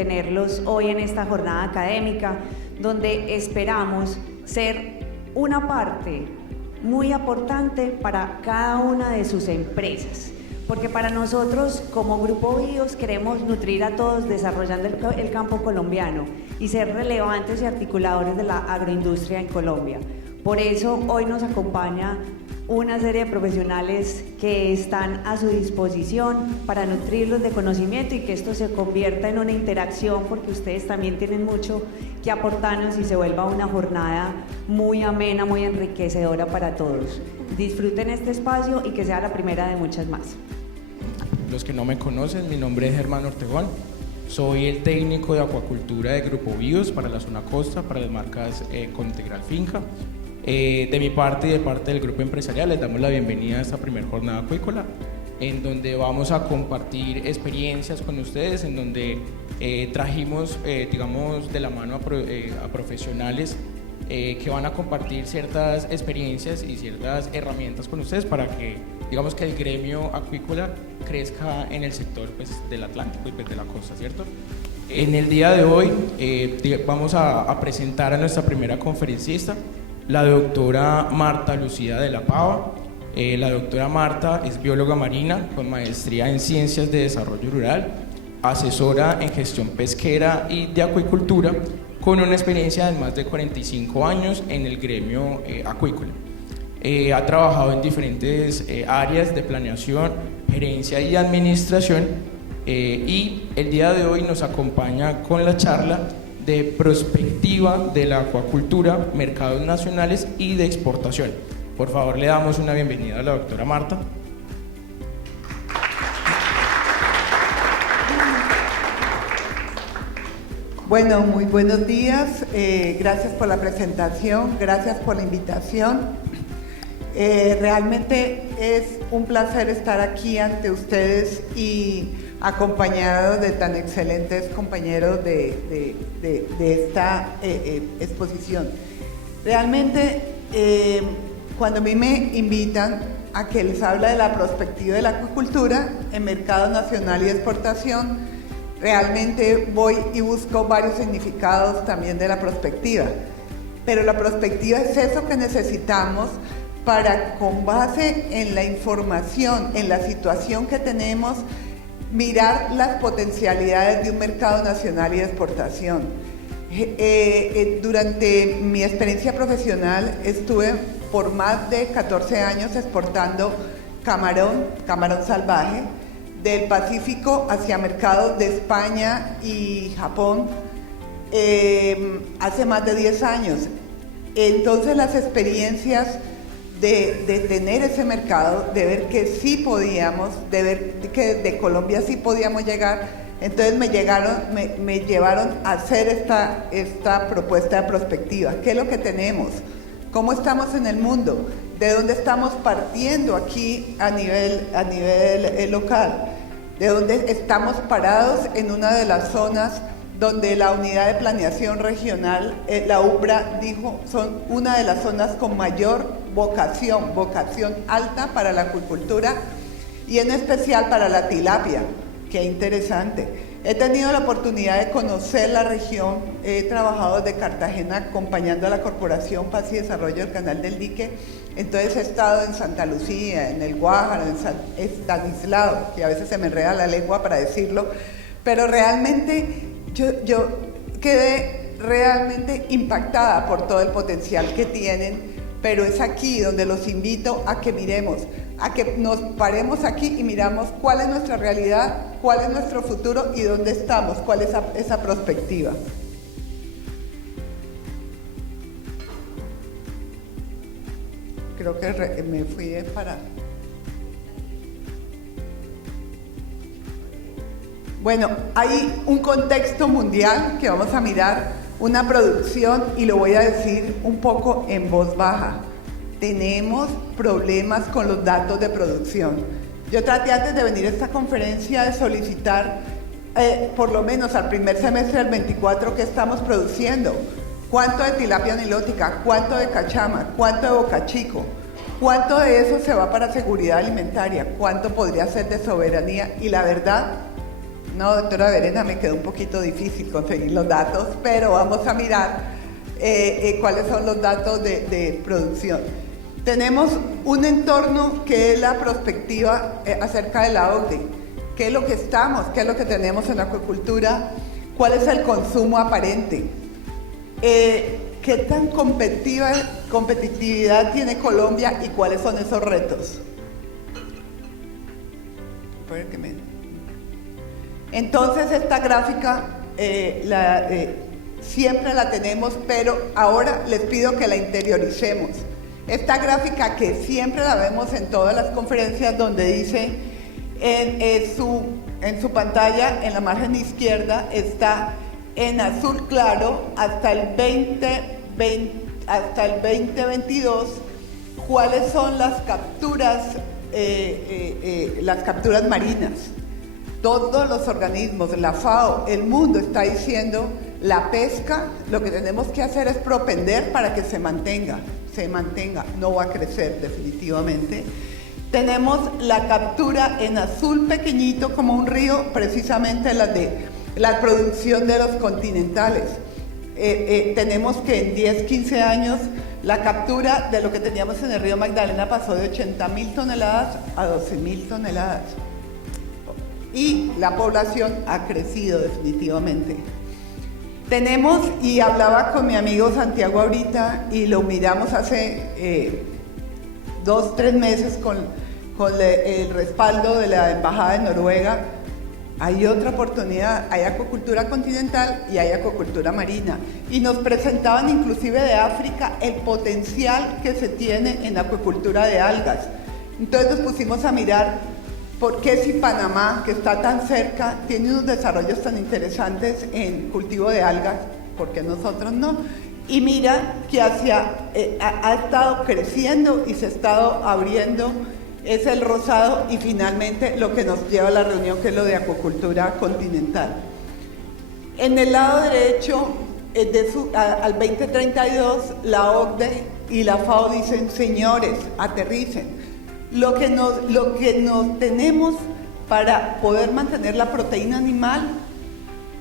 tenerlos hoy en esta jornada académica, donde esperamos ser una parte muy aportante para cada una de sus empresas. Porque para nosotros, como Grupo BIOS, queremos nutrir a todos desarrollando el campo colombiano y ser relevantes y articuladores de la agroindustria en Colombia. Por eso hoy nos acompaña una serie de profesionales que están a su disposición para nutrirlos de conocimiento y que esto se convierta en una interacción, porque ustedes también tienen mucho que aportarnos y se vuelva una jornada muy amena, muy enriquecedora para todos. Disfruten este espacio y que sea la primera de muchas más. Los que no me conocen, mi nombre es Germán Ortegón, soy el técnico de acuacultura de Grupo BIOS para la zona costa, para las marcas Contegral Finca. De mi parte y de parte del grupo empresarial les damos la bienvenida a esta primera jornada acuícola, en donde vamos a compartir experiencias con ustedes, en donde trajimos, digamos, de la mano a profesionales que van a compartir ciertas experiencias y ciertas herramientas con ustedes para que, digamos, que el gremio acuícola crezca en el sector, pues, del Atlántico y, pues, de la costa, ¿cierto? En el día de hoy vamos a presentar a nuestra primera conferencista, la doctora Marta Lucía de la Pava. La doctora Marta es bióloga marina con maestría en Ciencias de Desarrollo Rural, asesora en gestión pesquera y de acuicultura, con una experiencia de más de 45 años en el gremio acuícola. Ha trabajado en diferentes áreas de planeación, gerencia y administración, y el día de hoy nos acompaña con la charla de prospectiva de la acuacultura, mercados nacionales y de exportación. Por favor, le damos una bienvenida a la doctora Marta. Bueno, muy buenos días, gracias por la presentación, gracias por la invitación. Realmente es un placer estar aquí ante ustedes y acompañado de tan excelentes compañeros de esta exposición. Realmente, cuando a mí me invitan a que les hable de la perspectiva de la acuicultura en mercado nacional y exportación, realmente voy y busco varios significados también de la perspectiva. Pero la perspectiva es eso que necesitamos para, con base en la información, en la situación que tenemos, mirar las potencialidades de un mercado nacional y de exportación. Durante mi experiencia profesional estuve por más de 14 años exportando camarón salvaje, del Pacífico hacia mercados de España y Japón hace más de 10 años. Entonces las experiencias de tener ese mercado, de ver que sí podíamos, de ver que de Colombia sí podíamos llegar, entonces me llevaron a hacer esta propuesta de prospectiva. ¿Qué es lo que tenemos? ¿Cómo estamos en el mundo? ¿De dónde estamos partiendo aquí a nivel local? ¿De dónde estamos parados en una de las zonas donde la Unidad de Planeación Regional, la UPRA, dijo son una de las zonas con mayor vocación alta para la acuicultura y en especial para la tilapia? Qué interesante. He tenido la oportunidad de conocer la región, he trabajado desde Cartagena acompañando a la Corporación Paz y Desarrollo del Canal del Dique, entonces he estado en Santa Lucía, en el Guájaro, en San Estanislao, que a veces se me enreda la lengua para decirlo, pero realmente yo quedé realmente impactada por todo el potencial que tienen, pero es aquí donde los invito a que miremos, a que nos paremos aquí y miramos cuál es nuestra realidad, cuál es nuestro futuro y dónde estamos, cuál es esa perspectiva. Creo que me fui de parar. Bueno, hay un contexto mundial que vamos a mirar, una producción, y lo voy a decir un poco en voz baja. Tenemos problemas con los datos de producción. Yo traté antes de venir a esta conferencia de solicitar, por lo menos al primer semestre del 24, qué estamos produciendo. ¿Cuánto de tilapia nilótica? ¿Cuánto de cachama? ¿Cuánto de bocachico? ¿Cuánto de eso se va para seguridad alimentaria? ¿Cuánto podría ser de soberanía? Y la verdad, No, doctora Verena, me quedó un poquito difícil conseguir los datos, pero vamos a mirar cuáles son los datos de producción. Tenemos un entorno que es la perspectiva acerca de la OCDE. ¿Qué es lo que estamos? ¿Qué es lo que tenemos en la acuicultura? ¿Cuál es el consumo aparente? ¿Qué tan competitividad tiene Colombia y cuáles son esos retos? Entonces esta gráfica siempre la tenemos, pero ahora les pido que la interioricemos. Esta gráfica que siempre la vemos en todas las conferencias, donde dice en su pantalla, en la margen izquierda, está en azul claro hasta el 2022 cuáles son las capturas marinas. Todos los organismos, la FAO, el mundo está diciendo la pesca, lo que tenemos que hacer es propender para que se mantenga, no va a crecer definitivamente. Tenemos la captura en azul pequeñito como un río, precisamente la producción de los continentales. Tenemos que en 10, 15 años la captura de lo que teníamos en el río Magdalena pasó de 80.000 toneladas a 12.000 toneladas. Y la población ha crecido definitivamente. Tenemos, y hablaba con mi amigo Santiago ahorita, y lo miramos hace 2, 3 meses con el respaldo de la Embajada de Noruega. Hay otra oportunidad, hay acuicultura continental y hay acuicultura marina. Y nos presentaban inclusive de África el potencial que se tiene en acuicultura de algas. Entonces nos pusimos a mirar por qué si Panamá, que está tan cerca, tiene unos desarrollos tan interesantes en cultivo de algas, ¿por qué nosotros no? Y mira que ha estado creciendo y se ha estado abriendo. Es el rosado y finalmente lo que nos lleva a la reunión, que es lo de acuicultura continental. En el lado derecho, al 2032, la OCDE y la FAO dicen, señores, aterricen. Lo que nos tenemos para poder mantener la proteína animal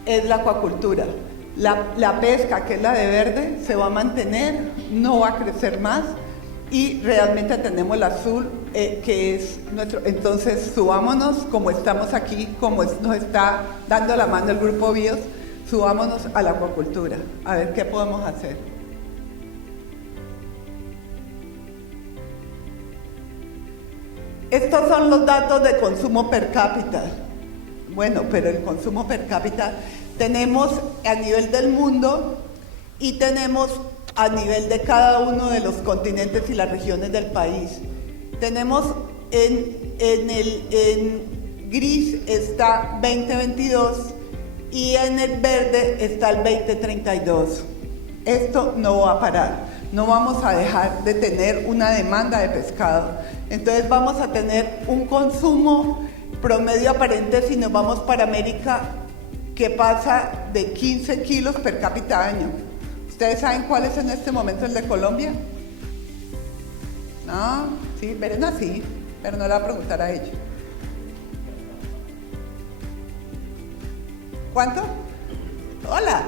es la acuicultura. La pesca, que es la de verde, se va a mantener, no va a crecer más. Y realmente tenemos el azul, que es nuestro. Entonces subámonos, como estamos aquí, como nos está dando la mano el Grupo BIOS, subámonos a la acuicultura, a ver qué podemos hacer. Estos son los datos de consumo per cápita. Bueno, pero el consumo per cápita tenemos a nivel del mundo y tenemos a nivel de cada uno de los continentes y las regiones del país. Tenemos en gris está 2022 y en el verde está el 2032. Esto no va a parar, no vamos a dejar de tener una demanda de pescado. Entonces vamos a tener un consumo promedio aparente, si nos vamos para América, que pasa de 15 kilos per cápita año. ¿Ustedes saben cuál es en este momento el de Colombia? No, sí, Verena sí, pero no le voy a preguntar a ella. ¿Cuánto? Hola.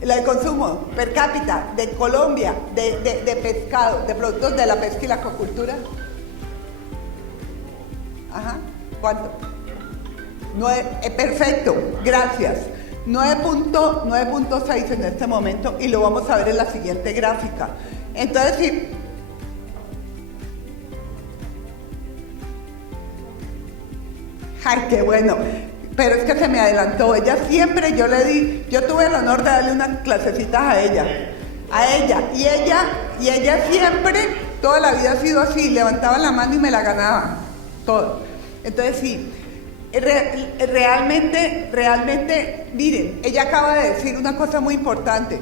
La de consumo per cápita de Colombia, de pescado, de productos de la pesca y la acuicultura. Ajá, ¿cuánto? Perfecto, gracias. 9.6 en este momento y lo vamos a ver en la siguiente gráfica. Entonces, sí. Ay, qué bueno. Pero es que se me adelantó. Ella siempre, yo tuve el honor de darle unas clasecitas a ella. Y ella siempre, toda la vida ha sido así, levantaba la mano y me la ganaba. Todo. Entonces, sí. Realmente, miren, ella acaba de decir una cosa muy importante.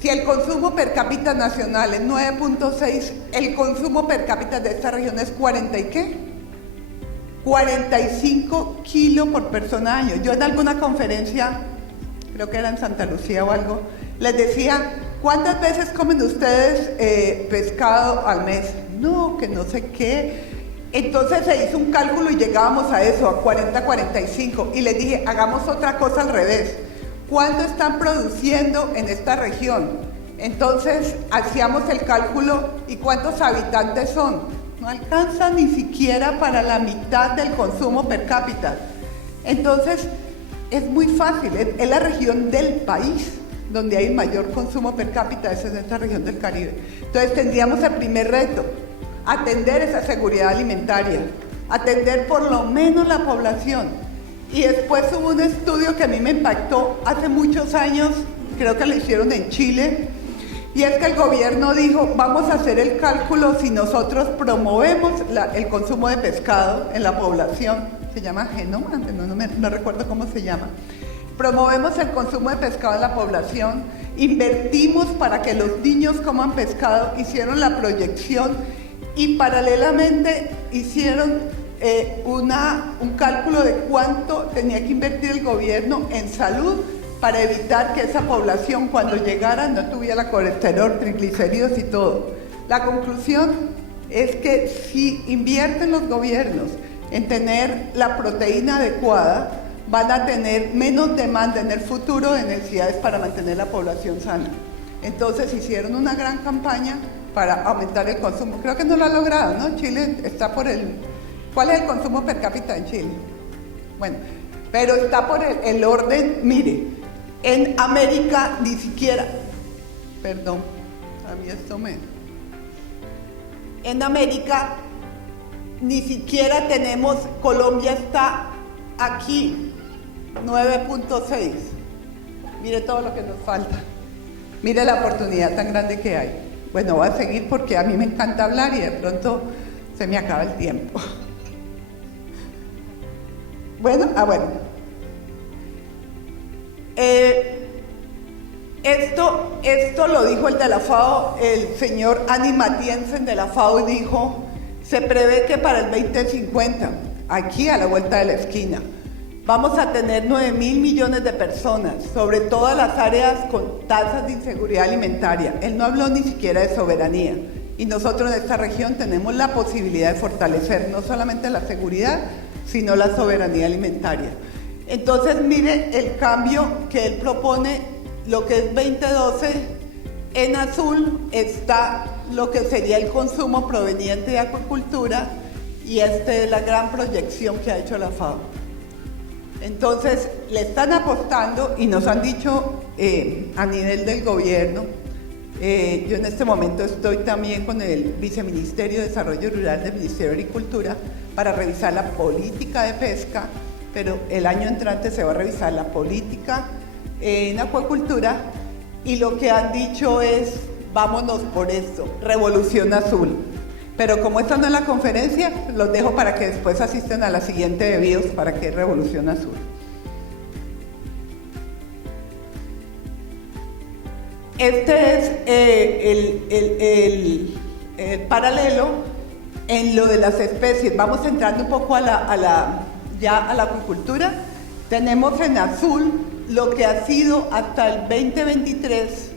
Si el consumo per cápita nacional es 9.6, el consumo per cápita de esta región es 40 y qué? 45 kilos por persona año. Yo en alguna conferencia, creo que era en Santa Lucía o algo, les decía, ¿cuántas veces comen ustedes pescado al mes? No, que no sé qué. Entonces se hizo un cálculo y llegábamos a eso, a 40, 45. Y les dije, hagamos otra cosa al revés. ¿Cuánto están produciendo en esta región? Entonces hacíamos el cálculo y ¿cuántos habitantes son? No alcanza ni siquiera para la mitad del consumo per cápita. Entonces es muy fácil, es la región del país donde hay mayor consumo per cápita, esa es esta región del Caribe. Entonces tendríamos el primer reto, atender esa seguridad alimentaria, atender por lo menos la población. Y después hubo un estudio que a mí me impactó hace muchos años, creo que lo hicieron en Chile, y es que el gobierno dijo, vamos a hacer el cálculo si nosotros promovemos el consumo de pescado en la población, se llama Genoma, no recuerdo cómo se llama. Promovemos el consumo de pescado en la población, invertimos para que los niños coman pescado, hicieron la proyección y paralelamente hicieron un cálculo de cuánto tenía que invertir el gobierno en salud para evitar que esa población cuando llegara no tuviera colesterol, triglicéridos y todo. La conclusión es que si invierten los gobiernos en tener la proteína adecuada, van a tener menos demanda en el futuro de necesidades para mantener la población sana. Entonces hicieron una gran campaña para aumentar el consumo. Creo que no lo ha logrado, ¿no? Chile está por el... ¿Cuál es el consumo per cápita en Chile? Bueno, pero está por el orden, mire, en América ni siquiera... Perdón, a mí esto me... En América ni siquiera tenemos... Colombia está aquí, 9.6. Mire todo lo que nos falta. Mire la oportunidad tan grande que hay. Bueno, voy a seguir porque a mí me encanta hablar y de pronto se me acaba el tiempo. Bueno. Esto lo dijo el de la FAO, el señor Annie Mathiesen de la FAO, dijo, se prevé que para el 2050, aquí a la vuelta de la esquina, vamos a tener 9.000 millones de personas, sobre todas las áreas con tasas de inseguridad alimentaria. Él no habló ni siquiera de soberanía. Y nosotros en esta región tenemos la posibilidad de fortalecer no solamente la seguridad, sino la soberanía alimentaria. Entonces, mire el cambio que él propone, lo que es 2012, en azul está lo que sería el consumo proveniente de acuicultura y esta es la gran proyección que ha hecho la FAO. Entonces, le están apostando y nos han dicho a nivel del gobierno, yo en este momento estoy también con el Viceministerio de Desarrollo Rural del Ministerio de Agricultura para revisar la política de pesca, pero el año entrante se va a revisar la política en acuicultura y lo que han dicho es, vámonos por esto, revolución azul. Pero como esta no es la conferencia, los dejo para que después asisten a la siguiente de BIOS para que es Revolución Azul. Este es el paralelo en lo de las especies. Vamos entrando un poco a la acuicultura. Tenemos en azul lo que ha sido hasta el 2023,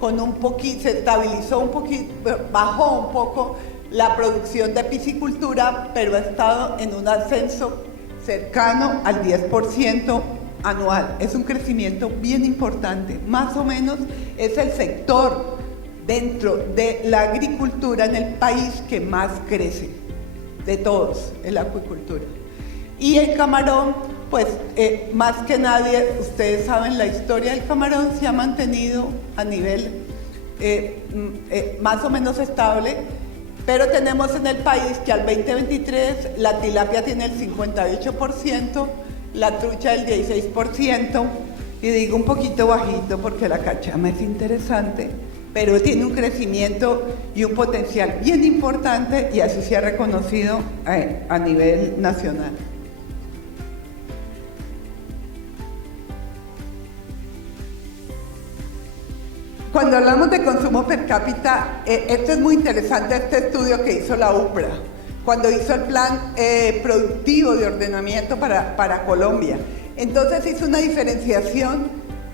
con un poquito, se estabilizó un poquito, bajó un poco la producción de piscicultura, pero ha estado en un ascenso cercano al 10% anual. Es un crecimiento bien importante. Más o menos es el sector dentro de la agricultura en el país que más crece de todos, es la acuicultura. Y el camarón, pues más que nadie, ustedes saben, la historia del camarón se ha mantenido a nivel más o menos estable. Pero tenemos en el país que al 2023 la tilapia tiene el 58%, la trucha el 16%, y digo un poquito bajito porque la cachama es interesante, pero tiene un crecimiento y un potencial bien importante y así se ha reconocido a nivel nacional. Cuando hablamos de consumo per cápita, esto es muy interesante, este estudio que hizo la UPRA, cuando hizo el plan productivo de ordenamiento para Colombia. Entonces hizo una diferenciación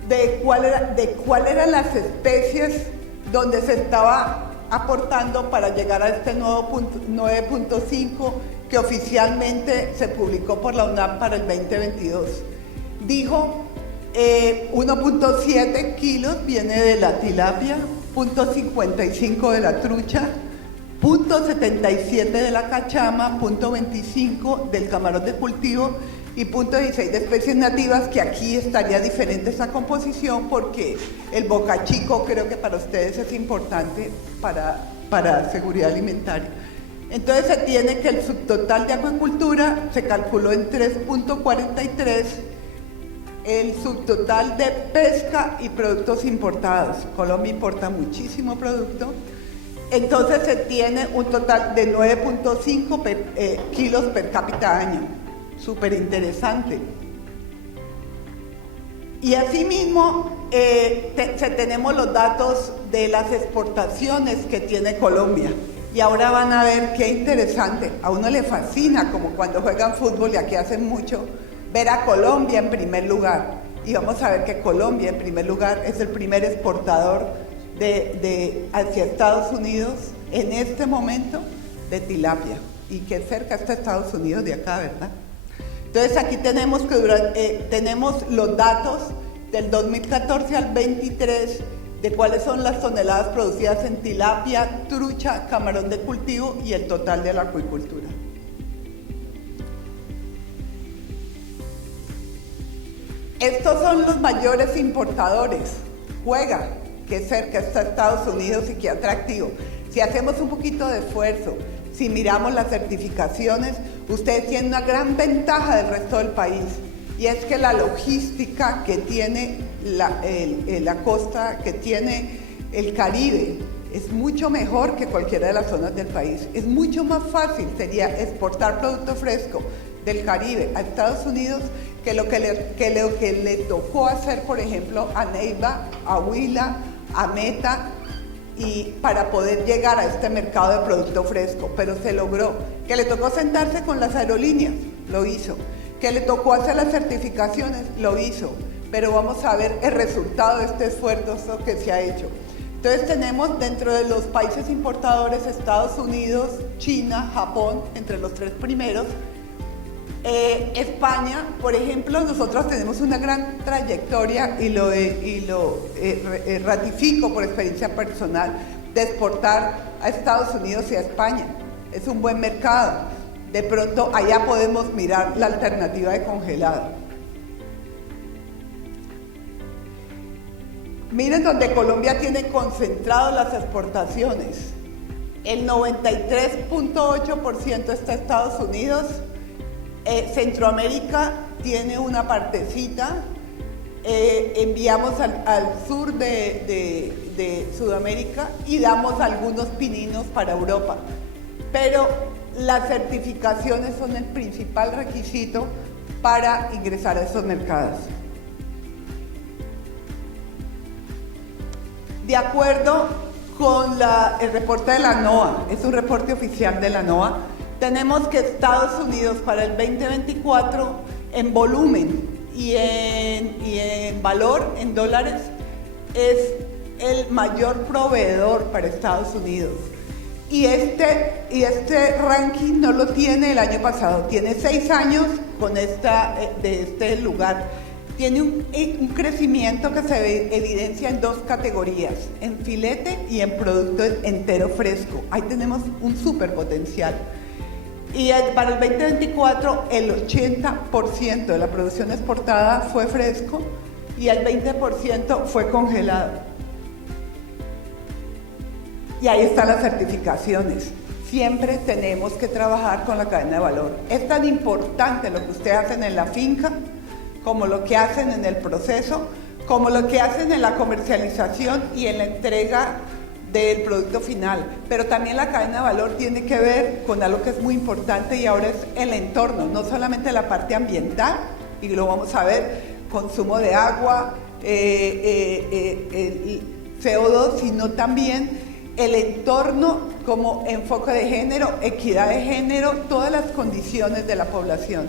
de cuál eran las especies donde se estaba aportando para llegar a este nuevo 9.5 que oficialmente se publicó por la UNAP para el 2022. Dijo 1.7 kilos viene de la tilapia, 0.55 de la trucha, 0.77 de la cachama, 0.25 del camarón de cultivo y 0.16 de especies nativas, que aquí estaría diferente esa composición porque el bocachico creo que para ustedes es importante para seguridad alimentaria. Entonces se tiene que el subtotal de acuicultura se calculó en 3.43, el subtotal de pesca y productos importados. Colombia importa muchísimo producto. Entonces se tiene un total de 9.5 kilos per cápita año. Súper interesante. Y asimismo tenemos los datos de las exportaciones que tiene Colombia. Y ahora van a ver qué interesante. A uno le fascina, como cuando juegan fútbol, y aquí hacen mucho, ver a Colombia en primer lugar. Y vamos a ver que Colombia en primer lugar es el primer exportador hacia Estados Unidos en este momento de tilapia. Y que cerca está Estados Unidos de acá, ¿verdad? Entonces aquí tenemos tenemos los datos del 2014 al 23 de cuáles son las toneladas producidas en tilapia, trucha, camarón de cultivo y el total de la acuicultura. Estos son los mayores importadores. Juega, que cerca está Estados Unidos y qué atractivo. Si hacemos un poquito de esfuerzo, si miramos las certificaciones, ustedes tienen una gran ventaja del resto del país, y es que la logística que tiene la costa, que tiene el Caribe, es mucho mejor que cualquiera de las zonas del país. Es mucho más fácil, sería exportar producto fresco del Caribe a Estados Unidos que lo que le tocó hacer, por ejemplo, a Neiva, a Huila, a Meta, y para poder llegar a este mercado de producto fresco. Pero se logró. Que le tocó sentarse con las aerolíneas, lo hizo. Que le tocó hacer las certificaciones, lo hizo. Pero vamos a ver el resultado de este esfuerzo que se ha hecho. Entonces tenemos dentro de los países importadores Estados Unidos, China, Japón, entre los tres primeros. España, por ejemplo, nosotros tenemos una gran trayectoria y lo ratifico por experiencia personal de exportar a Estados Unidos y a España. Es un buen mercado. De pronto allá podemos mirar la alternativa de congelado. Miren donde Colombia tiene concentrado las exportaciones. El 93.8% está en Estados Unidos. Centroamérica tiene una partecita, enviamos al sur de Sudamérica y damos algunos pininos para Europa. Pero las certificaciones son el principal requisito para ingresar a esos mercados. De acuerdo con el reporte de la NOAA, es un reporte oficial de la NOAA, tenemos que Estados Unidos para el 2024 en volumen y en valor, en dólares, es el mayor proveedor para Estados Unidos. Y este ranking no lo tiene el año pasado, tiene 6 años de este lugar. Tiene un crecimiento que se evidencia en 2 categorías, en filete y en producto entero fresco. Ahí tenemos un súper potencial. Y para el 2024 el 80% de la producción exportada fue fresco y el 20% fue congelado. Y ahí están las certificaciones. Siempre tenemos que trabajar con la cadena de valor. Es tan importante lo que ustedes hacen en la finca, como lo que hacen en el proceso, como lo que hacen en la comercialización y en la entrega del producto final. Pero también la cadena de valor tiene que ver con algo que es muy importante y ahora es el entorno, no solamente la parte ambiental, y lo vamos a ver, consumo de agua, CO2, sino también el entorno como enfoque de género, equidad de género, todas las condiciones de la población.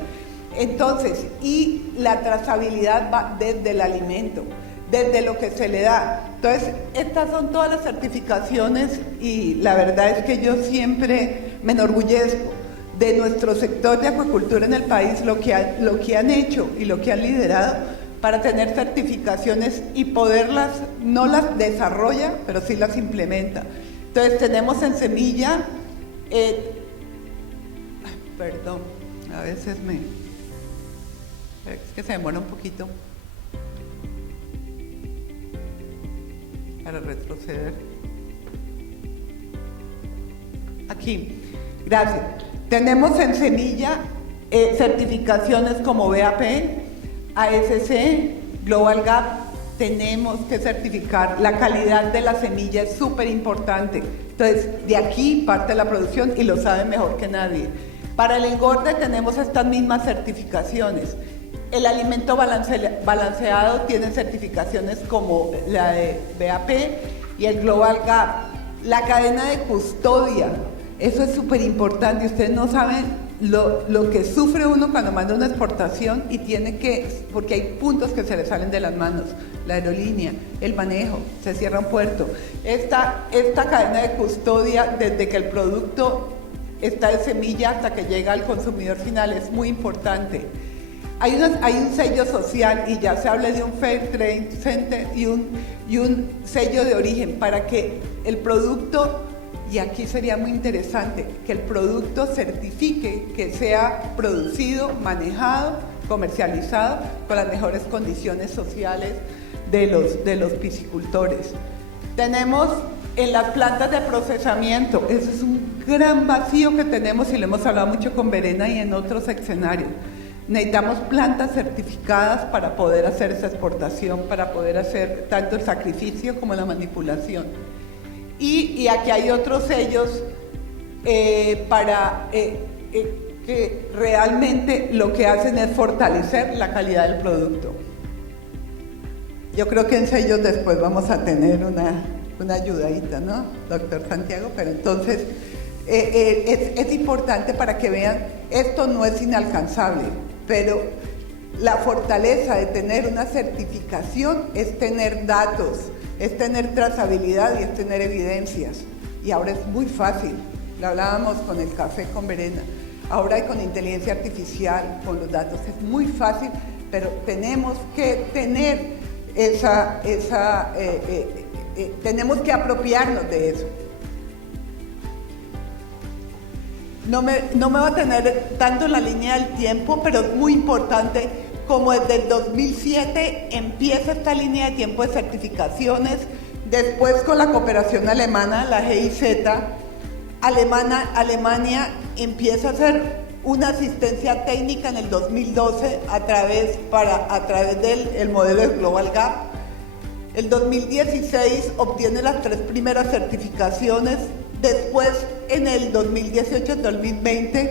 Entonces, y la trazabilidad va desde el alimento, desde lo que se le da. Entonces, estas son todas las certificaciones y la verdad es que yo siempre me enorgullezco de nuestro sector de acuicultura en el país, lo que han hecho y lo que han liderado para tener certificaciones y poderlas, no las desarrolla, pero sí las implementa. Entonces tenemos en semilla, perdón, a veces es que se demora un poquito para retroceder. Aquí, gracias. Tenemos en semilla certificaciones como BAP, ASC, Global Gap. Tenemos que certificar la calidad de la semilla, es súper importante. Entonces, de aquí parte la producción y lo saben mejor que nadie. Para el engorde tenemos estas mismas certificaciones. El alimento balanceado tiene certificaciones como la de BAP y el Global Gap. La cadena de custodia, eso es súper importante. Ustedes no saben lo que sufre uno cuando manda una exportación y tiene que, porque hay puntos que se le salen de las manos, la aerolínea, el manejo, se cierra un puerto. Esta cadena de custodia, desde que el producto está de semilla hasta que llega al consumidor final, es muy importante. Hay un sello social y ya se habla de un Fair Trade Center y un sello de origen para que el producto, y aquí sería muy interesante, que el producto certifique que sea producido, manejado, comercializado con las mejores condiciones sociales de los piscicultores. Tenemos en las plantas de procesamiento, ese es un gran vacío que tenemos y lo hemos hablado mucho con Verena y en otros escenarios. Necesitamos plantas certificadas para poder hacer esa exportación, para poder hacer tanto el sacrificio como la manipulación. Y aquí hay otros sellos que realmente lo que hacen es fortalecer la calidad del producto. Yo creo que en sellos después vamos a tener una ayudadita, ¿no, doctor Santiago? Pero entonces es importante para que vean, esto no es inalcanzable, pero la fortaleza de tener una certificación es tener datos, es tener trazabilidad y es tener evidencias. Y ahora es muy fácil, lo hablábamos con el café con Verena, ahora con inteligencia artificial, con los datos, es muy fácil, pero tenemos que tener tenemos que apropiarnos de eso. No me va a tener tanto en la línea del tiempo, pero es muy importante, como desde el 2007 empieza esta línea de tiempo de certificaciones, después con la cooperación alemana, la GIZ, Alemania empieza a hacer una asistencia técnica en el 2012 a través del modelo de Global Gap. El 2016 obtiene las 3 primeras certificaciones. Después, en el 2018-2020,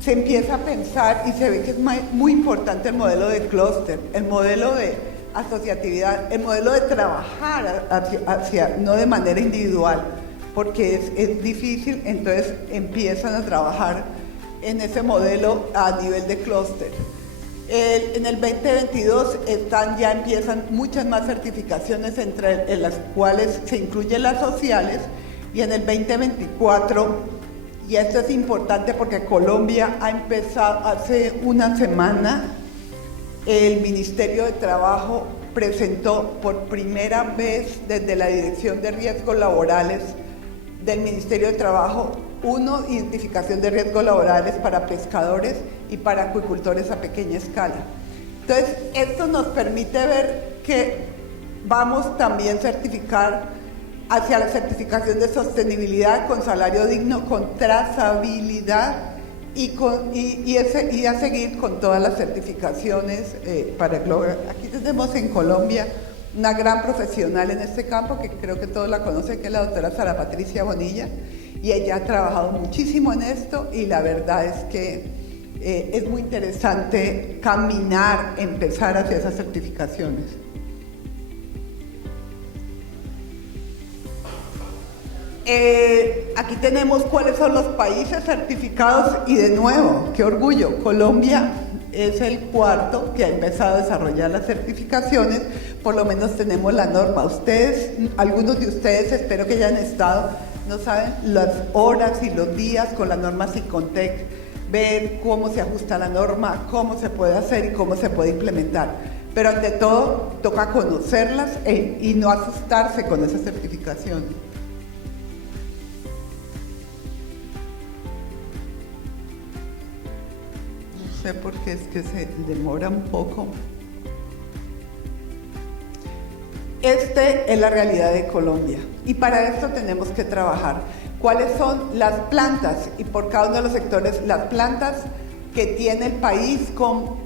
se empieza a pensar y se ve que es muy importante el modelo de clúster, el modelo de asociatividad, el modelo de trabajar no de manera individual, porque es difícil, entonces empiezan a trabajar en ese modelo a nivel de clúster. En el 2022 ya empiezan muchas más certificaciones, en las cuales se incluyen las sociales, y en el 2024, y esto es importante porque Colombia ha empezado hace una semana, el Ministerio de Trabajo presentó por primera vez desde la Dirección de Riesgos Laborales del Ministerio de Trabajo identificación de riesgos laborales para pescadores y para acuicultores a pequeña escala. Entonces, esto nos permite ver que vamos también a certificar hacia la certificación de sostenibilidad con salario digno, con trazabilidad y a seguir con todas las certificaciones para el Global. Aquí tenemos en Colombia una gran profesional en este campo que creo que todos la conocen, que es la doctora Sara Patricia Bonilla, y ella ha trabajado muchísimo en esto y la verdad es que es muy interesante empezar hacia esas certificaciones. Aquí tenemos cuáles son los países certificados y de nuevo, qué orgullo, Colombia es el cuarto que ha empezado a desarrollar las certificaciones por lo menos tenemos la norma. Ustedes, algunos de ustedes, espero que ya han estado, no saben las horas y los días con la norma Sicontec, ver cómo se ajusta la norma, cómo se puede hacer y cómo se puede implementar. Pero ante todo, toca conocerlas y no asustarse con esa certificación. No sé por qué es que se demora un poco. Esta es la realidad de Colombia y para esto tenemos que trabajar. ¿Cuáles son las plantas? Y por cada uno de los sectores, las plantas que tiene el país con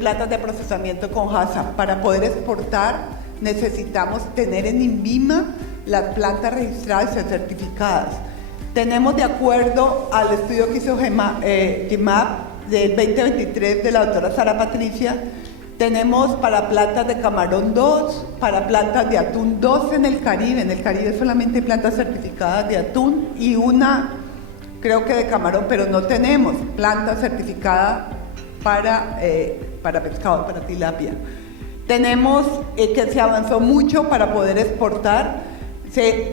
plantas de procesamiento con HACCP. Para poder exportar necesitamos tener en INVIMA las plantas registradas y certificadas. Tenemos, de acuerdo al estudio que hizo GEMAP del 2023 de la doctora Sara Patricia, tenemos para plantas de camarón 2, para plantas de atún 2 en el Caribe. En el Caribe solamente hay plantas certificadas de atún y una, creo que de camarón, pero no tenemos planta certificada para pescado, para tilapia. Tenemos que se avanzó mucho para poder exportar,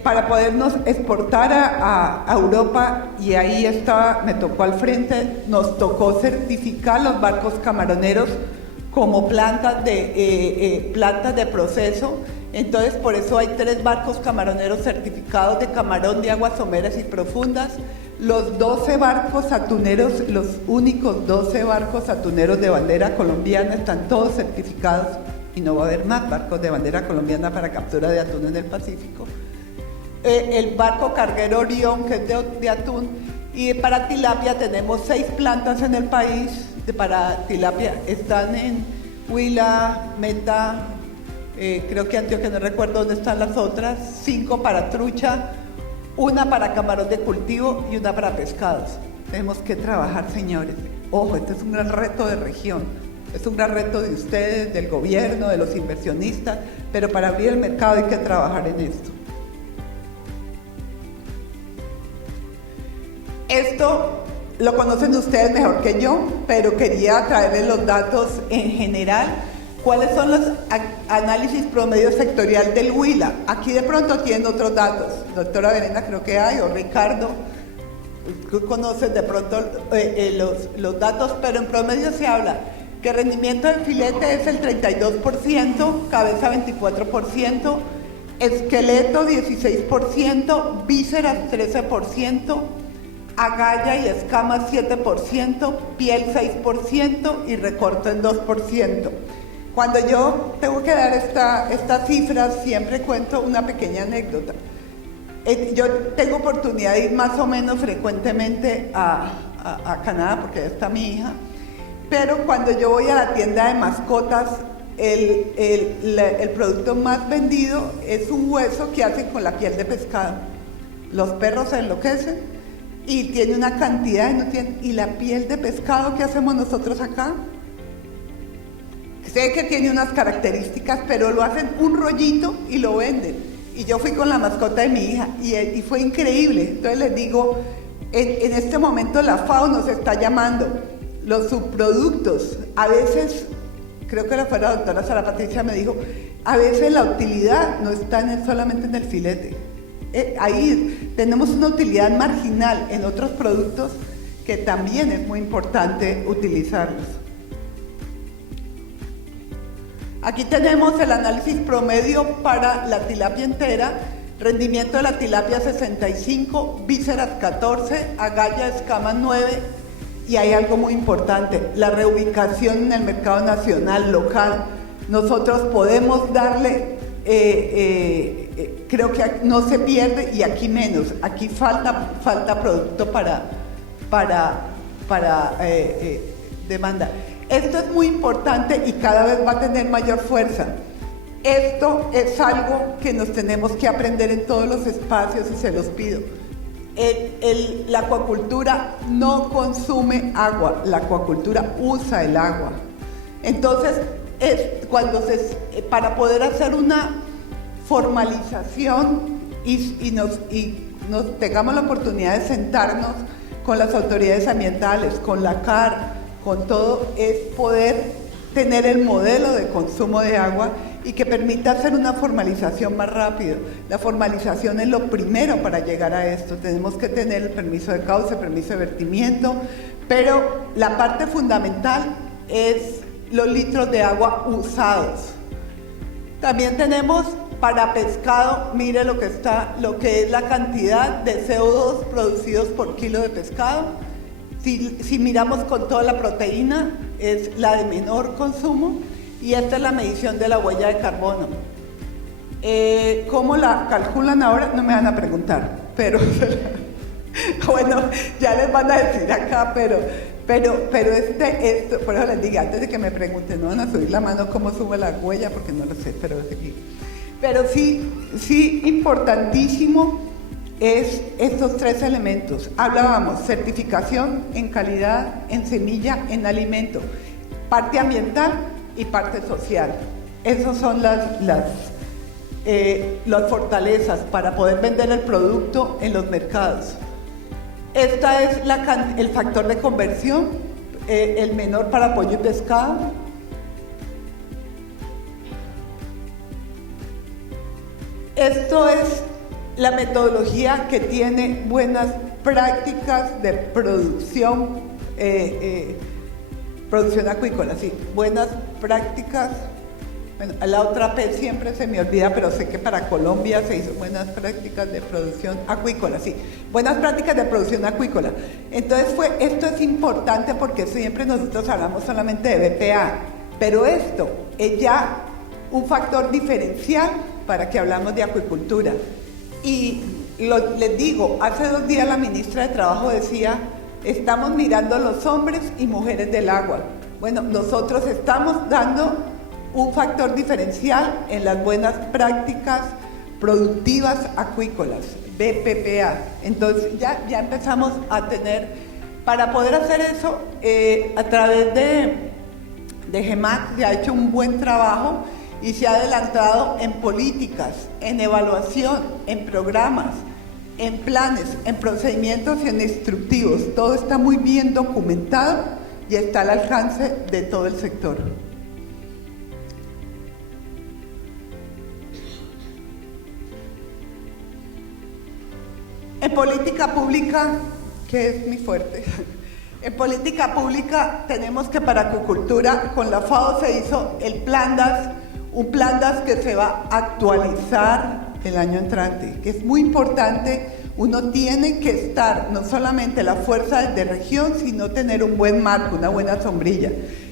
para podernos exportar a Europa, y ahí estaba, me tocó al frente, nos tocó certificar los barcos camaroneros como plantas de proceso. Entonces, por eso hay 3 barcos camaroneros certificados de camarón de aguas someras y profundas. Los 12 barcos atuneros, los únicos 12 barcos atuneros de bandera colombiana están todos certificados y no va a haber más barcos de bandera colombiana para captura de atún en el Pacífico. El barco carguero Orión, que es de atún, y para tilapia tenemos 6 plantas en el país. Para tilapia están en Huila, Meta, creo que Antioquia, no recuerdo dónde están las otras, 5 para trucha, 1 para camarón de cultivo y 1 para pescados. Tenemos que trabajar, señores. Ojo, este es un gran reto de región, es un gran reto de ustedes, del gobierno, de los inversionistas, pero para abrir el mercado hay que trabajar en esto. Esto lo conocen ustedes mejor que yo, pero quería traerles los datos en general. ¿Cuáles son los análisis promedio sectorial del Huila? Aquí de pronto tienen otros datos. Doctora Verena creo que hay, o Ricardo, tú conoces de pronto los datos, pero en promedio se habla que el rendimiento del filete es el 32%, cabeza 24%, esqueleto 16%, vísceras 13%, agalla y escamas 7%, piel 6% y recorte en 2%. Cuando yo tengo que dar estas cifras, siempre cuento una pequeña anécdota. Yo tengo oportunidad de ir más o menos frecuentemente a Canadá, porque ahí está mi hija, pero cuando yo voy a la tienda de mascotas, el producto más vendido es un hueso que hacen con la piel de pescado. Los perros se enloquecen y tiene una cantidad de nutrientes. ¿Y la piel de pescado que hacemos nosotros acá? Sé que tiene unas características, pero lo hacen un rollito y lo venden. Y yo fui con la mascota de mi hija y fue increíble. Entonces les digo, en este momento la FAO nos está llamando. Los subproductos, a veces, creo que la doctora Sara Patricia me dijo, a veces la utilidad no está solamente en el filete. Ahí tenemos una utilidad marginal en otros productos que también es muy importante utilizarlos. Aquí tenemos el análisis promedio para la tilapia entera, rendimiento de la tilapia 65, vísceras 14, agalla, escamas 9, y hay algo muy importante, la reubicación en el mercado nacional, local. Nosotros podemos darle, creo que no se pierde y aquí menos, aquí falta producto para demanda. Esto es muy importante y cada vez va a tener mayor fuerza. Esto es algo que nos tenemos que aprender en todos los espacios y se los pido. La acuacultura no consume agua, la acuacultura usa el agua. Entonces, para poder hacer una formalización y nos tengamos la oportunidad de sentarnos con las autoridades ambientales, con la CAR, con todo, es poder tener el modelo de consumo de agua y que permita hacer una formalización más rápido. La formalización es lo primero para llegar a esto. Tenemos que tener el permiso de cauce, permiso de vertimiento, pero la parte fundamental es los litros de agua usados. También tenemos para pescado, mire lo que es la cantidad de CO2 producidos por kilo de pescado. Si miramos con toda la proteína, es la de menor consumo, y esta es la medición de la huella de carbono. ¿Cómo la calculan ahora? No me van a preguntar, pero bueno, ya les van a decir acá, pero por eso les digo, antes de que me pregunten, no van a subir la mano cómo sube la huella, porque no lo sé, pero sí importantísimo es estos tres elementos. Hablábamos certificación en calidad, en semilla, en alimento, parte ambiental y parte social. Esas son las fortalezas para poder vender el producto en los mercados. Esta es el factor de conversión, el menor para pollo y pescado. Esto es la metodología que tiene buenas prácticas de producción, producción acuícola, sí, buenas prácticas. Bueno, la otra P siempre se me olvida, pero sé que para Colombia se hizo buenas prácticas de producción acuícola, sí, buenas prácticas de producción acuícola. Entonces esto es importante porque siempre nosotros hablamos solamente de BPA, pero esto es ya un factor diferencial para que hablamos de acuicultura. Y les digo, hace 2 días la ministra de Trabajo decía, estamos mirando a los hombres y mujeres del agua. Bueno, nosotros estamos dando un factor diferencial en las buenas prácticas productivas acuícolas, BPPA. Entonces ya empezamos a tener, para poder hacer eso, a través de GEMAC se ha hecho un buen trabajo y se ha adelantado en políticas, en evaluación, en programas, en planes, en procedimientos y en instructivos. Todo está muy bien documentado y está al alcance de todo el sector. En política pública, que es mi fuerte, en política pública tenemos que para acuicultura, con la FAO se hizo el Plan DAS, un Plan DAS que se va a actualizar el año entrante, que es muy importante. Uno tiene que estar, no solamente la fuerza de región, sino tener un buen marco, una buena sombrilla.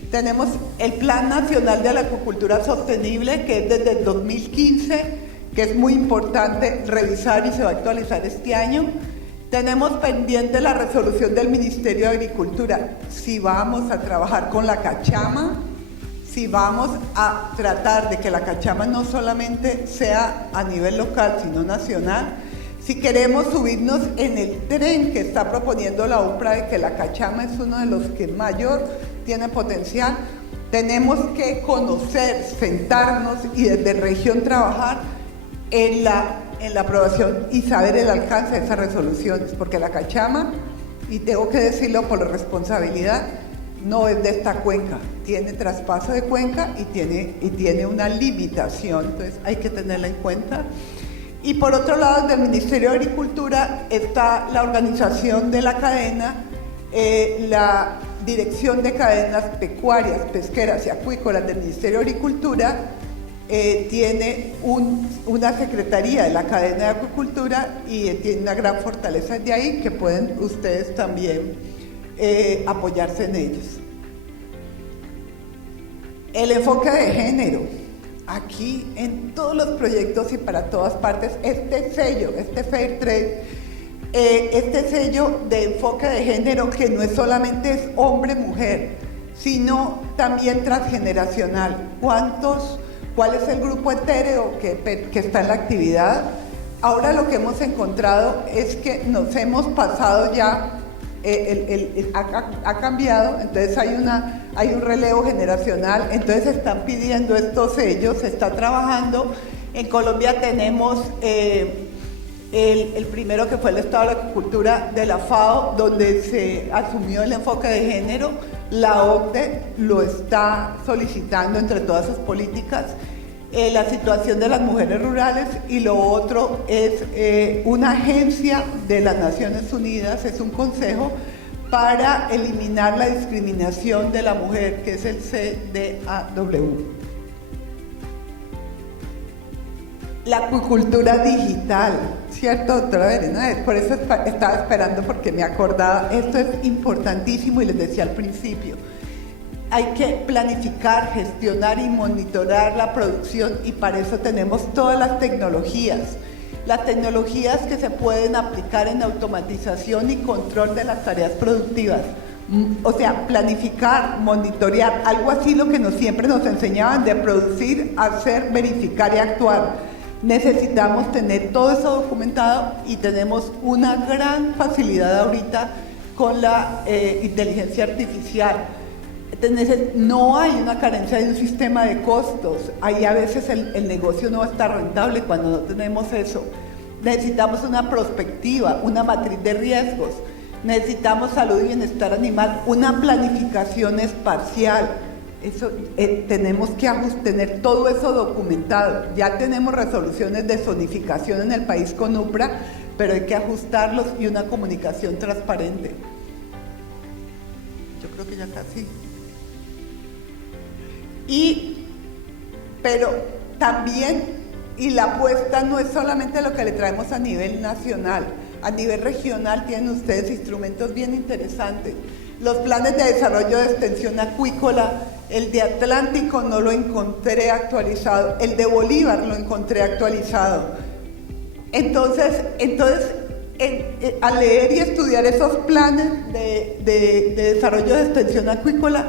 Tenemos el Plan Nacional de la Acuicultura Sostenible, que es desde el 2015, que es muy importante revisar y se va a actualizar este año. Tenemos pendiente la resolución del Ministerio de Agricultura, si vamos a trabajar con la cachama, si vamos a tratar de que la cachama no solamente sea a nivel local, sino nacional, si queremos subirnos en el tren que está proponiendo la UPRA de que la cachama es uno de los que mayor tiene potencial, tenemos que conocer, sentarnos y desde región trabajar en la aprobación y saber el alcance de esas resoluciones, porque la cachama, y tengo que decirlo por la responsabilidad, no es de esta cuenca, tiene traspaso de cuenca y tiene una limitación, entonces hay que tenerla en cuenta. Y por otro lado, del Ministerio de Agricultura está la organización de la cadena, la Dirección de Cadenas Pecuarias, Pesqueras y Acuícolas del Ministerio de Agricultura, tiene una secretaría de la cadena de acuicultura y tiene una gran fortaleza de ahí que pueden ustedes también apoyarse en ellos. El enfoque de género, aquí en todos los proyectos y para todas partes, este sello, este Fair Trade, este sello de enfoque de género que no es solamente es hombre-mujer, sino también transgeneracional. ¿Cuál es el grupo etéreo que está en la actividad? Ahora lo que hemos encontrado es que nos hemos pasado ya, ha cambiado, entonces hay un relevo generacional, entonces se están pidiendo estos sellos, se está trabajando. En Colombia tenemos el primero que fue el Estado de la Agricultura de la FAO, donde se asumió el enfoque de género. La OCDE lo está solicitando entre todas sus políticas la situación de las mujeres rurales, y lo otro es una agencia de las Naciones Unidas, es un consejo para eliminar la discriminación de la mujer, que es el CDAW. La acuicultura digital, ¿cierto, doctora Verena? Por eso estaba esperando, porque me acordaba, esto es importantísimo y les decía al principio. Hay que planificar, gestionar y monitorar la producción, y para eso tenemos todas las tecnologías que se pueden aplicar en automatización y control de las tareas productivas. O sea, planificar, monitorear, algo así lo que siempre nos enseñaban de producir, hacer, verificar y actuar. Necesitamos tener todo eso documentado, y tenemos una gran facilidad ahorita con la inteligencia artificial. No hay una carencia de un sistema de costos. Ahí a veces el negocio no está rentable cuando no tenemos eso. Necesitamos una prospectiva, una matriz de riesgos. Necesitamos salud y bienestar animal, una planificación espacial. Eso, tenemos que tener todo eso documentado. Ya tenemos resoluciones de zonificación en el país con UPRA, pero hay que ajustarlos, y una comunicación transparente. Yo creo que ya casi. Pero también, y la apuesta no es solamente lo que le traemos a nivel nacional, a nivel regional tienen ustedes instrumentos bien interesantes. Los planes de desarrollo de extensión acuícola, el de Atlántico no lo encontré actualizado, el de Bolívar lo encontré actualizado. Entonces al leer y estudiar esos planes de desarrollo de extensión acuícola,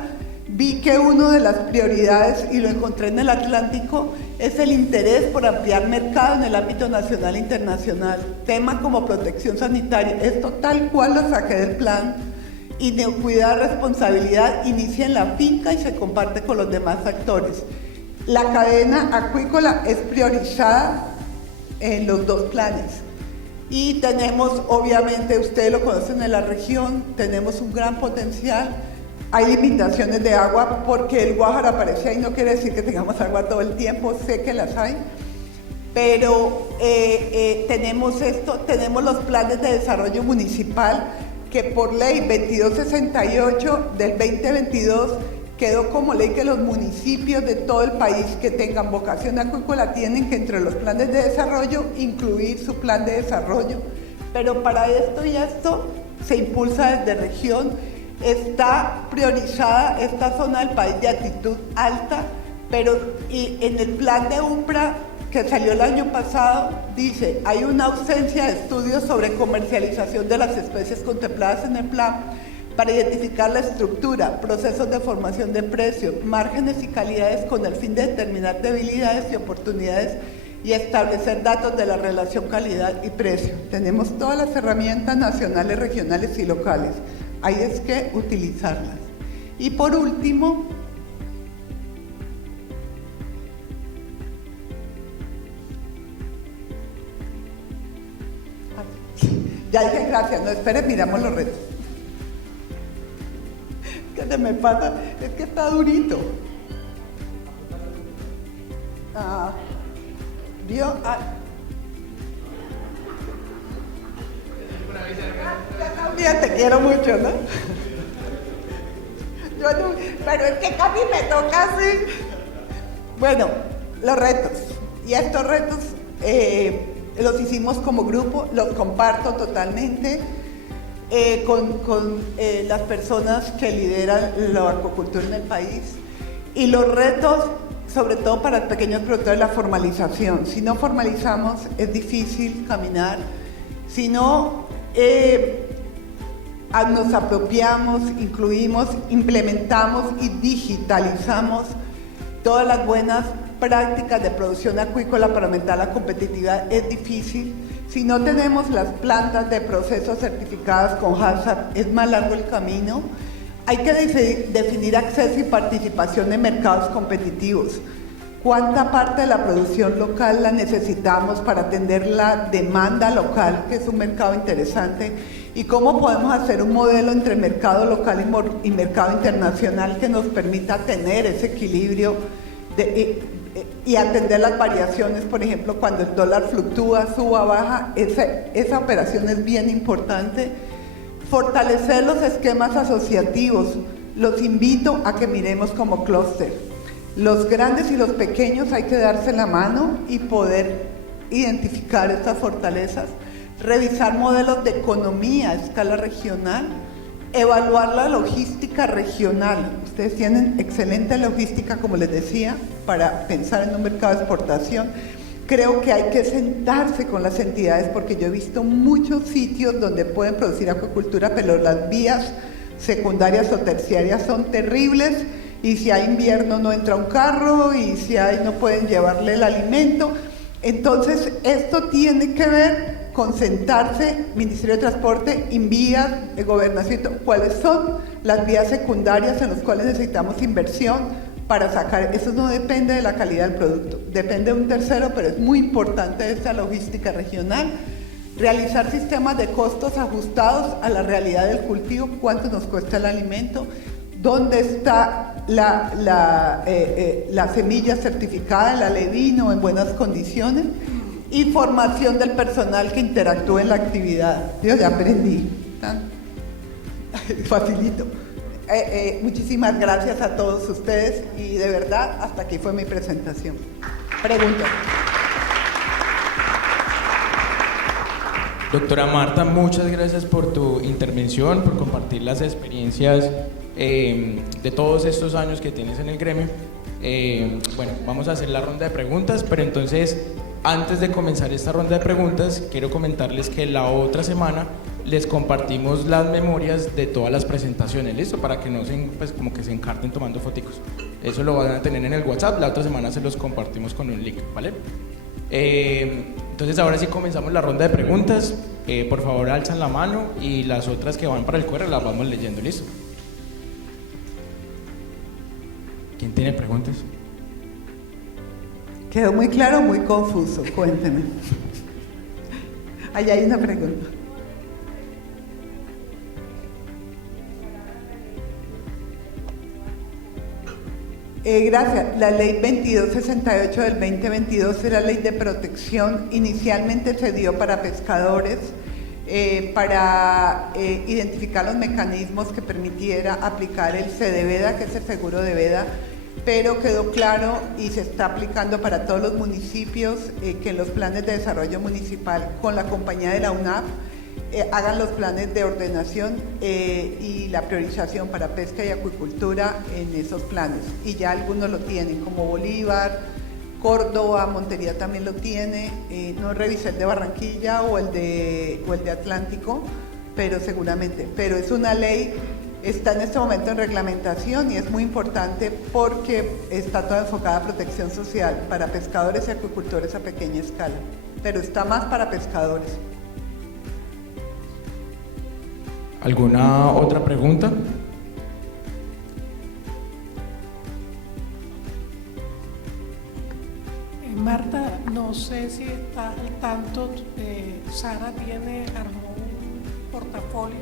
vi que una de las prioridades, y lo encontré en el Atlántico, es el interés por ampliar mercado en el ámbito nacional e internacional. Temas como protección sanitaria, esto tal cual lo saqué del plan. Inocuidad, responsabilidad, inicia en la finca y se comparte con los demás actores. La cadena acuícola es priorizada en los dos planes. Y tenemos, obviamente, ustedes lo conocen en la región, tenemos un gran potencial. Hay limitaciones de agua porque el Guájaro aparece ahí, no quiere decir que tengamos agua todo el tiempo, sé que las hay, pero tenemos los planes de desarrollo municipal, que por ley 2268 del 2022 quedó como ley que los municipios de todo el país que tengan vocación acuícola tienen que, entre los planes de desarrollo, incluir su plan de desarrollo. Pero para esto se impulsa desde región. Está priorizada esta zona del país de altitud alta, y en el plan de UPRA que salió el año pasado, dice, hay una ausencia de estudios sobre comercialización de las especies contempladas en el plan para identificar la estructura, procesos de formación de precios, márgenes y calidades, con el fin de determinar debilidades y oportunidades y establecer datos de la relación calidad y precio. Tenemos todas las herramientas nacionales, regionales y locales. Hay que utilizarlas. Y por último, ya dije gracias, no esperen, miramos los retos. ¿Qué se me pasa? Es que está durito. ¿Vio? También te quiero mucho, ¿no? Pero es que casi me toca así. Bueno, los retos. Y estos retos los hicimos como grupo, los comparto totalmente con las personas que lideran la acuicultura en el país. Y los retos, sobre todo para los pequeños productores, la formalización. Si no formalizamos, es difícil caminar. Si no nos apropiamos, incluimos, implementamos y digitalizamos todas las buenas prácticas de producción acuícola para aumentar la competitividad, es difícil. Si no tenemos las plantas de procesos certificadas con HACCP, es más largo el camino. Hay que definir acceso y participación en mercados competitivos. ¿Cuánta parte de la producción local la necesitamos para atender la demanda local, que es un mercado interesante? ¿Y cómo podemos hacer un modelo entre mercado local y mercado internacional que nos permita tener ese equilibrio y atender las variaciones, por ejemplo, cuando el dólar fluctúa, suba, baja, esa operación es bien importante. Fortalecer los esquemas asociativos, los invito a que miremos como clúster. Los grandes y los pequeños hay que darse la mano y poder identificar estas fortalezas, revisar modelos de economía a escala regional, evaluar la logística regional. Ustedes tienen excelente logística, como les decía, para pensar en un mercado de exportación. Creo que hay que sentarse con las entidades, porque yo he visto muchos sitios donde pueden producir acuicultura, pero las vías secundarias o terciarias son terribles, y si hay invierno no entra un carro, y si hay no pueden llevarle el alimento. Entonces esto tiene que ver con sentarse, Ministerio de Transporte, Invías, Gobernación, cuáles son las vías secundarias en las cuales necesitamos inversión para sacar. Eso no depende de la calidad del producto, depende de un tercero, pero es muy importante esta logística regional. Realizar sistemas de costos ajustados a la realidad del cultivo, cuánto nos cuesta el alimento, dónde está la semilla certificada, el alevino en buenas condiciones, y formación del personal que interactúe en la actividad. Yo ya aprendí, facilito. Muchísimas gracias a todos ustedes y de verdad hasta aquí fue mi presentación. Preguntas. Doctora Marta, muchas gracias por tu intervención, por compartir las experiencias de todos estos años que tienes en el gremio. Bueno, vamos a hacer la ronda de preguntas, pero entonces, antes de comenzar esta ronda de preguntas, quiero comentarles que la otra semana les compartimos las memorias de todas las presentaciones, ¿listo? Para que no pues, como que se encarten tomando foticos. Eso lo van a tener en el WhatsApp, la otra semana se los compartimos con un link, ¿vale? Entonces ahora sí comenzamos la ronda de preguntas. Por favor alzan la mano y las otras que van para el QR las vamos leyendo, ¿listo? ¿Quién tiene preguntas? Quedó muy claro o muy confuso, cuénteme. Allá hay una pregunta. Gracias. La ley 2268 del 2022 es la ley de protección. Inicialmente se dio para pescadores, para identificar los mecanismos que permitiera aplicar el CDVEDA, que es el seguro de veda, pero quedó claro y se está aplicando para todos los municipios que en los planes de desarrollo municipal con la compañía de la UNAP hagan los planes de ordenación y la priorización para pesca y acuicultura en esos planes. Y ya algunos lo tienen, como Bolívar, Córdoba, Montería también lo tiene. No revisé el de Barranquilla o el de Atlántico, pero seguramente. Pero es una ley, está en este momento en reglamentación y es muy importante porque está toda enfocada a protección social para pescadores y acuicultores a pequeña escala, pero está más para pescadores. ¿Alguna otra pregunta? Marta, no sé si está al tanto, Sara armó un portafolio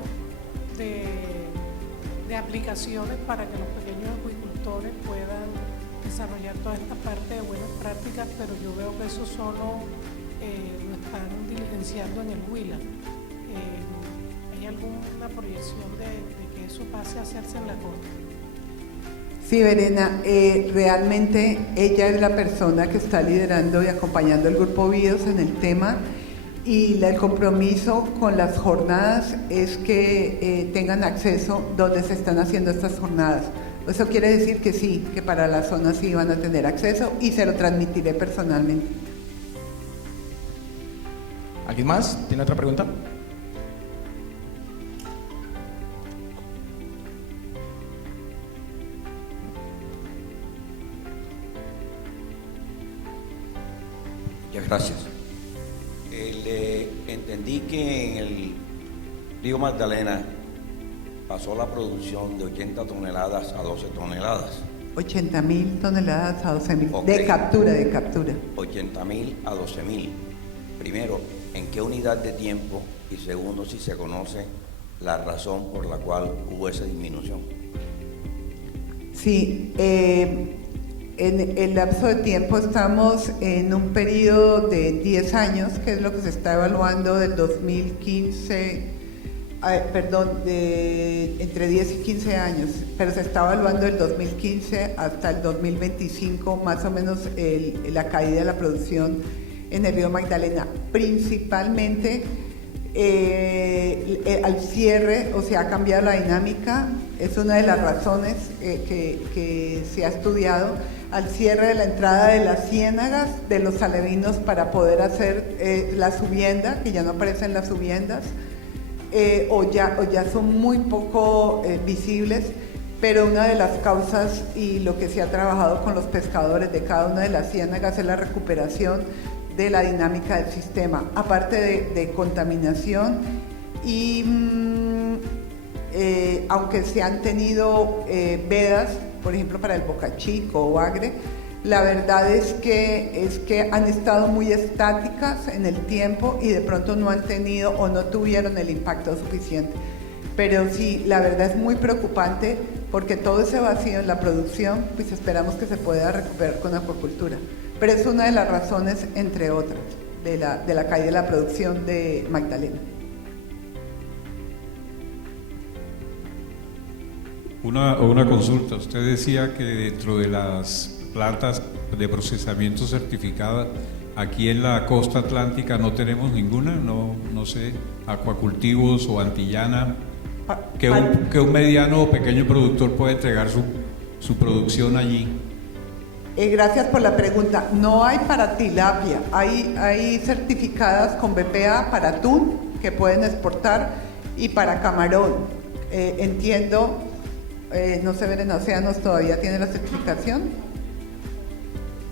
de aplicaciones para que los pequeños acuicultores puedan desarrollar toda esta parte de buenas prácticas, pero yo veo que eso solo lo están diligenciando en el Huila. ¿Hay alguna proyección de que eso pase a hacerse en la Corte? Sí, Verena, realmente ella es la persona que está liderando y acompañando el Grupo BIOS en el tema, y el compromiso con las jornadas es que tengan acceso donde se están haciendo estas jornadas. Eso quiere decir que sí, que para la zona sí van a tener acceso y se lo transmitiré personalmente. ¿Alguien más? ¿Tiene otra pregunta? Gracias. Entendí que en el río Magdalena pasó la producción de 80 toneladas a 12 toneladas. 80.000 toneladas a 12.000, Okay. de captura. 80.000 a 12.000. Primero, ¿en qué unidad de tiempo? Y segundo, si se conoce la razón por la cual hubo esa disminución. Sí, en el lapso de tiempo estamos en un periodo de 10 años, que es lo que se está evaluando del 2015, entre 10 y 15 años, pero se está evaluando del 2015 hasta el 2025, más o menos la caída de la producción en el río Magdalena, principalmente al cierre, o sea, ha cambiado la dinámica, es una de las razones que se ha estudiado, al cierre de la entrada de las ciénagas de los alevinos para poder hacer la subienda, que ya no aparecen las subiendas, o ya son muy poco visibles, pero una de las causas y lo que se ha trabajado con los pescadores de cada una de las ciénagas es la recuperación de la dinámica del sistema, aparte de contaminación y aunque se han tenido vedas, por ejemplo para el Boca Chico o Agre, la verdad es que han estado muy estáticas en el tiempo y de pronto no han tenido o no tuvieron el impacto suficiente. Pero sí, la verdad es muy preocupante porque todo ese vacío en la producción, pues esperamos que se pueda recuperar con acuacultura. Pero es una de las razones, entre otras, de la caída de la producción de Magdalena. Una consulta. Usted decía que dentro de las plantas de procesamiento certificadas, aquí en la costa atlántica no tenemos ninguna, no sé, acuacultivos o antillana, que un mediano o pequeño productor puede entregar su producción allí. Gracias por la pregunta. No hay para tilapia, hay certificadas con BPA para atún que pueden exportar y para camarón. Entiendo, no sé, ver en Océanos todavía tiene la certificación,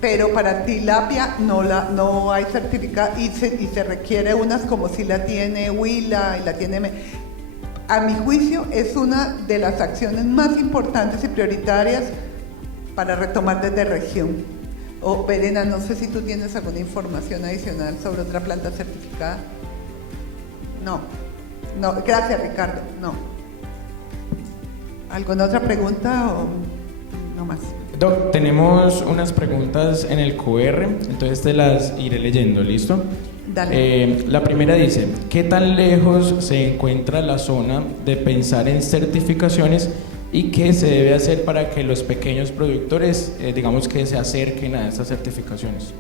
pero para tilapia no hay certificado y se requiere unas como si la tiene Huila y la tiene... A mi juicio es una de las acciones más importantes y prioritarias para retomar desde región. Verena, no sé si tú tienes alguna información adicional sobre otra planta certificada. No, gracias Ricardo, no. ¿Alguna otra pregunta o no más? Doc, tenemos unas preguntas en el QR, entonces te las iré leyendo, ¿listo? Dale. La primera dice, ¿qué tan lejos se encuentra la zona de pensar en certificaciones y qué se debe hacer para que los pequeños productores, digamos que se acerquen a estas certificaciones?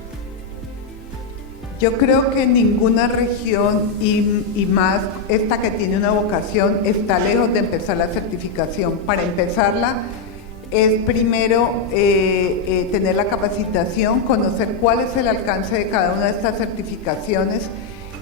Yo creo que ninguna región y más esta que tiene una vocación está lejos de empezar la certificación. Para empezarla es primero tener la capacitación, conocer cuál es el alcance de cada una de estas certificaciones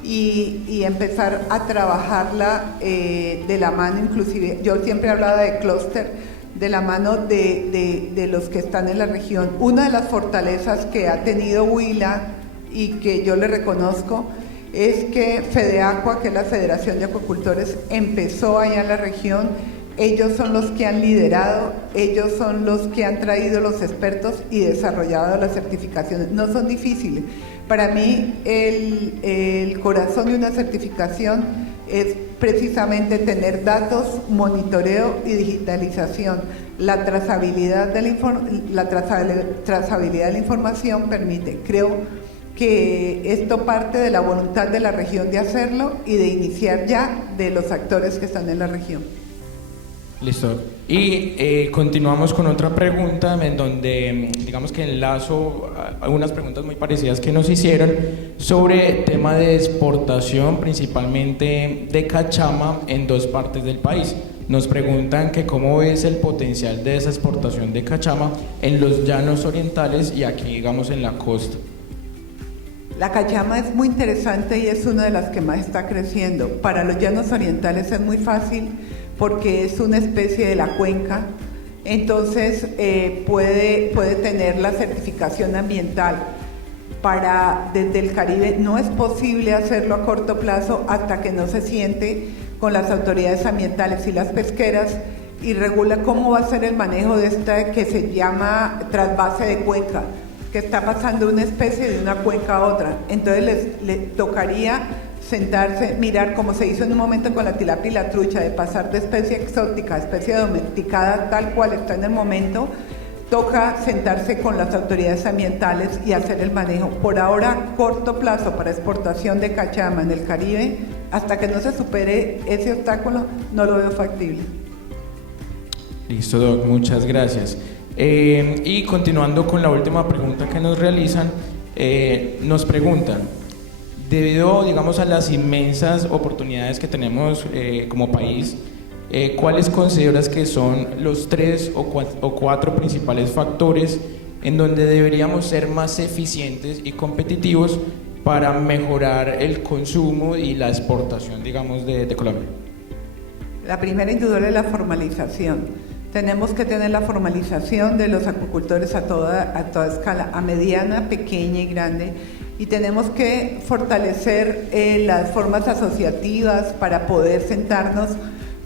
y empezar a trabajarla de la mano, inclusive yo siempre hablaba de clúster, de la mano de los que están en la región. Una de las fortalezas que ha tenido Huila y que yo le reconozco es que FEDEACUA, que es la Federación de Acuacultores, empezó allá en la región. Ellos son los que han liderado, ellos son los que han traído los expertos y desarrollado las certificaciones. No son difíciles. Para mí el corazón de una certificación es precisamente tener datos, monitoreo y digitalización. La trazabilidad de la información permite, creo que esto parte de la voluntad de la región de hacerlo y de iniciar ya de los actores que están en la región. Listo. Y continuamos con otra pregunta en donde digamos que enlazo algunas preguntas muy parecidas que nos hicieron sobre tema de exportación principalmente de cachama en dos partes del país. Nos preguntan que cómo ves el potencial de esa exportación de cachama en los llanos orientales y aquí digamos en la costa. La cachama es muy interesante y es una de las que más está creciendo. Para los llanos orientales es muy fácil porque es una especie de la cuenca, entonces puede tener la certificación ambiental. Desde el Caribe no es posible hacerlo a corto plazo hasta que no se siente con las autoridades ambientales y las pesqueras y regula cómo va a ser el manejo de esta que se llama trasvase de cuenca, que está pasando una especie de una cuenca a otra. Entonces les tocaría sentarse, mirar como se hizo en un momento con la tilapia y la trucha, de pasar de especie exótica a especie domesticada tal cual está en el momento, toca sentarse con las autoridades ambientales y hacer el manejo. Por ahora, corto plazo para exportación de cachama en el Caribe, hasta que no se supere ese obstáculo, no lo veo factible. Listo, Doc, muchas gracias. Y continuando con la última pregunta que nos realizan, nos preguntan, debido, digamos, a las inmensas oportunidades que tenemos como país, ¿cuáles consideras que son los 3 o 4 principales factores en donde deberíamos ser más eficientes y competitivos para mejorar el consumo y la exportación, digamos, de Colombia? La primera indudable es la formalización. Tenemos que tener la formalización de los acuicultores a toda escala, a mediana, pequeña y grande, y tenemos que fortalecer las formas asociativas para poder sentarnos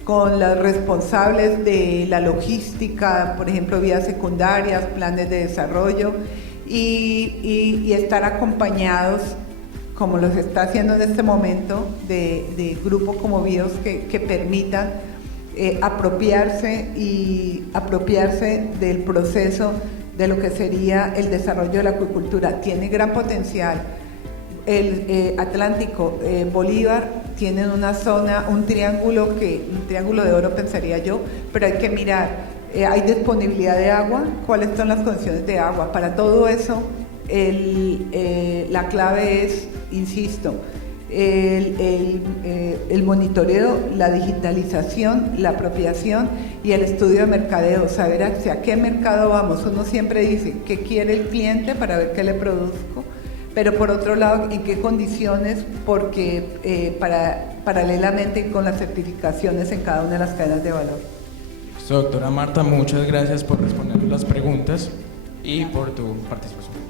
con los responsables de la logística, por ejemplo, vías secundarias, planes de desarrollo, y estar acompañados, como los está haciendo en este momento, de grupos como BIOS que permitan apropiarse del proceso de lo que sería el desarrollo de la acuicultura. Tiene gran potencial. El Atlántico, Bolívar, tienen una zona, un triángulo de oro, pensaría yo, pero hay que mirar, hay disponibilidad de agua, cuáles son las condiciones de agua. Para todo eso, la clave es, insisto, el monitoreo, la digitalización, la apropiación y el estudio de mercadeo, saber hacia qué mercado vamos. Uno siempre dice qué quiere el cliente para ver qué le produzco, pero por otro lado, en qué condiciones, porque paralelamente con las certificaciones en cada una de las cadenas de valor. Doctora Marta, muchas gracias por responder las preguntas y por tu participación.